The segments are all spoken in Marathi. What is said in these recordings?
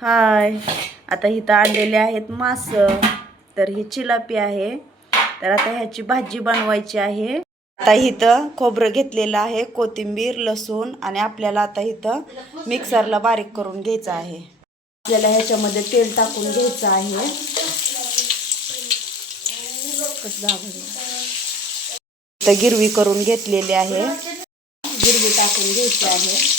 हाय, आता इथं आणलेले आहेत मास. तर ही चिलापी आहे. तर आता ह्याची भाजी बनवायची आहे. आता इथं खोबरं घेतलेलं आहे, कोथिंबीर, लसूण आणि आपल्याला आता इथं मिक्सरला बारीक करून घ्यायचं आहे. आपल्याला ह्याच्यामध्ये तेल टाकून घ्यायचं आहे. इथं गिरवी करून घेतलेली आहे. गिरवी टाकून घ्यायची आहे.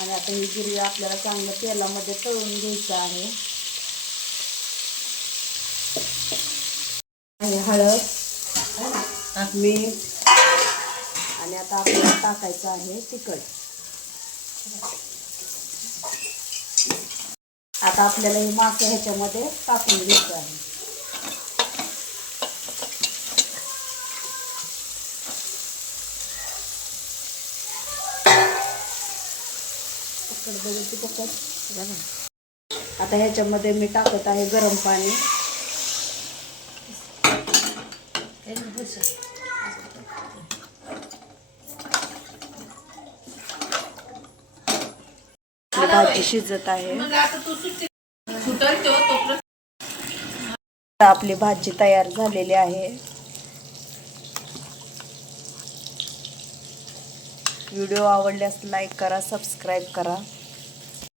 आणि आता ही गिरवी आपल्याला चांगलं तेलामध्ये तळून घ्यायचं आहे. हळद, मीठ आणि आता आपल्याला टाकायचं आहे तिखट. आता आपल्याला हे मासे ह्याच्यामध्ये टाकून घ्यायचं आहे. आता ह्याच्यामध्ये मी टाकत आहे गरम पाणी. भाजी शिजत आहे. आपली भाजी तयार झालेली आहे. व्हिडिओ आवडल्यास लाईक करा, सबस्क्राईब करा.